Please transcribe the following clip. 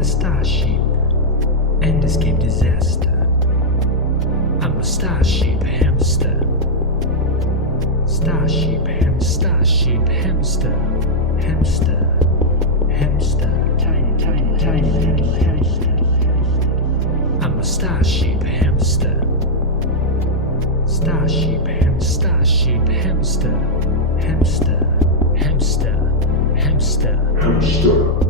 the starship and escape disaster. I'm a starship hamster. Starship starship hamster. Hamster, hamster, tiny little hamster. I'm a starship hamster. Starship starship hamster. Hamster, hamster, hamster.